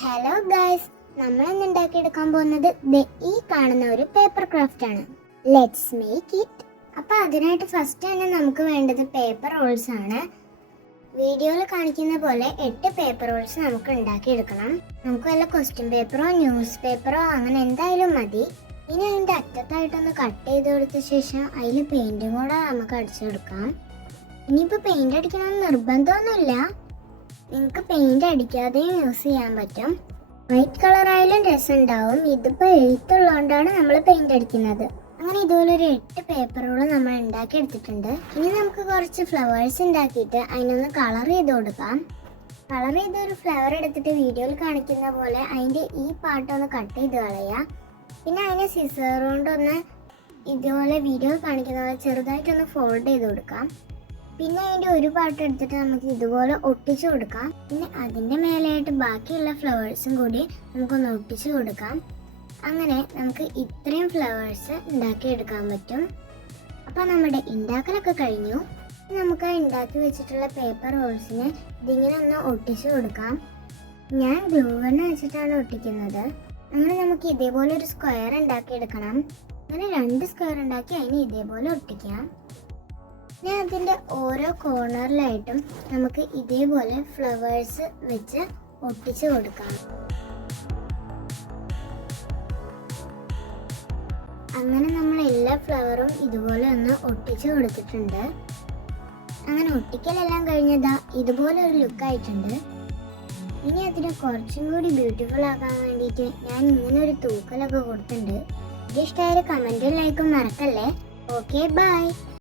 Hello guys, നമ്മൾ ഇന്ന് ഉണ്ടാക്കിയെടുക്കാൻ പോകുന്നത് ഈ കാണുന്ന ഒരു പേപ്പർ ക്രാഫ്റ്റ് ആണ്. Let's make it. അപ്പോൾ അതിനായിട്ട് ഫസ്റ്റ് തന്നെ നമുക്ക് വേണ്ടത് പേപ്പർ റോൾസ് ആണ്. വീഡിയോയിൽ കാണിക്കുന്ന പോലെ 8 പേപ്പർ റോൾസ് നമുക്ക് ഉണ്ടാക്കിയെടുക്കണം. നമുക്ക് വല്ല ക്വസ്റ്റ്യൻ പേപ്പറോ ന്യൂസ് പേപ്പറോ അങ്ങനെ എന്തായാലും മതി. ഇനി അതിൻ്റെ അറ്റത്തായിട്ടൊന്ന് കട്ട് ചെയ്ത് കൊടുത്ത ശേഷം അതിൽ പെയിൻറ്റും കൂടെ നമുക്ക് അടിച്ചു കൊടുക്കാം. ഇനിയിപ്പോൾ പെയിൻറ് അടിക്കണമെന്ന് നിർബന്ധമൊന്നുമില്ല, നിങ്ങൾക്ക് പെയിന്റ് അടിക്കാതെയും യൂസ് ചെയ്യാൻ പറ്റും. വൈറ്റ് കളർ ആയാലും രസമുണ്ടാവും. ഇതിപ്പോൾ എഴുത്തുള്ളതുകൊണ്ടാണ് നമ്മൾ പെയിന്റ് അടിക്കുന്നത്. അങ്ങനെ ഇതുപോലെ ഒരു 8 പേപ്പറുകൾ നമ്മൾ ഉണ്ടാക്കി എടുത്തിട്ടുണ്ട്. ഇനി നമുക്ക് കുറച്ച് ഫ്ലവേഴ്സ് ഉണ്ടാക്കിയിട്ട് അതിനൊന്ന് കളർ ചെയ്ത് കൊടുക്കാം. കളർ ചെയ്ത ഒരു ഫ്ലവർ എടുത്തിട്ട് വീഡിയോയിൽ കാണിക്കുന്ന പോലെ അതിൻ്റെ ഈ പാട്ടൊന്ന് കട്ട് ചെയ്ത് കളയുക. പിന്നെ അതിനെ സിസർ കൊണ്ടൊന്ന് ഇതുപോലെ വീഡിയോയിൽ കാണിക്കുന്ന പോലെ ചെറുതായിട്ടൊന്ന് ഫോൾഡ് ചെയ്ത് കൊടുക്കാം. പിന്നെ അതിൻ്റെ ഒരു പാട്ട് എടുത്തിട്ട് നമുക്ക് ഇതുപോലെ ഒട്ടിച്ചു കൊടുക്കാം. പിന്നെ അതിൻ്റെ മേലെയായിട്ട് ബാക്കിയുള്ള ഫ്ലവേഴ്സും കൂടി നമുക്കൊന്ന് ഒട്ടിച്ചു കൊടുക്കാം. അങ്ങനെ നമുക്ക് ഇത്രയും ഫ്ലവേഴ്സ് ഉണ്ടാക്കിയെടുക്കാൻ പറ്റും. അപ്പോൾ നമ്മുടെ ഉണ്ടാക്കലൊക്കെ കഴിഞ്ഞു. നമുക്ക് ഉണ്ടാക്കി വെച്ചിട്ടുള്ള പേപ്പർ റോൾസിനെ ഇതിങ്ങനെ ഒന്ന് ഒട്ടിച്ചു കൊടുക്കാം. ഞാൻ ഗ്ലൂ ഗണ്ണ് വെച്ചിട്ടാണ് ഒട്ടിക്കുന്നത്. അങ്ങനെ നമുക്ക് ഇതേപോലെ ഒരു സ്ക്വയർ ഉണ്ടാക്കിയെടുക്കണം. അങ്ങനെ 2 സ്ക്വയർ ഉണ്ടാക്കി അതിന് ഇതേപോലെ ഒട്ടിക്കാം. ഇനി അതിൻ്റെ ഓരോ കോർണറിലായിട്ടും നമുക്ക് ഇതേപോലെ ഫ്ലവേഴ്സ് വെച്ച് ഒട്ടിച്ച് കൊടുക്കാം. അങ്ങനെ നമ്മൾ എല്ലാ ഫ്ലവറും ഇതുപോലെ ഒന്ന് ഒട്ടിച്ച് കൊടുത്തിട്ടുണ്ട്. അങ്ങനെ ഒട്ടിക്കലെല്ലാം കഴിഞ്ഞതാ ഇതുപോലെ ഒരു ലുക്കായിട്ടുണ്ട്. ഇനി അതിനെ കുറച്ചും കൂടി ബ്യൂട്ടിഫുൾ ആക്കാൻ വേണ്ടിയിട്ട് ഞാൻ ഇങ്ങനെ ഒരു തൂക്കലൊക്കെ കൊടുത്തിട്ടുണ്ട്. ഇത് ഇഷ്ടമായ കമൻറ്റും ലൈക്കും മറക്കല്ലേ. Okay, by.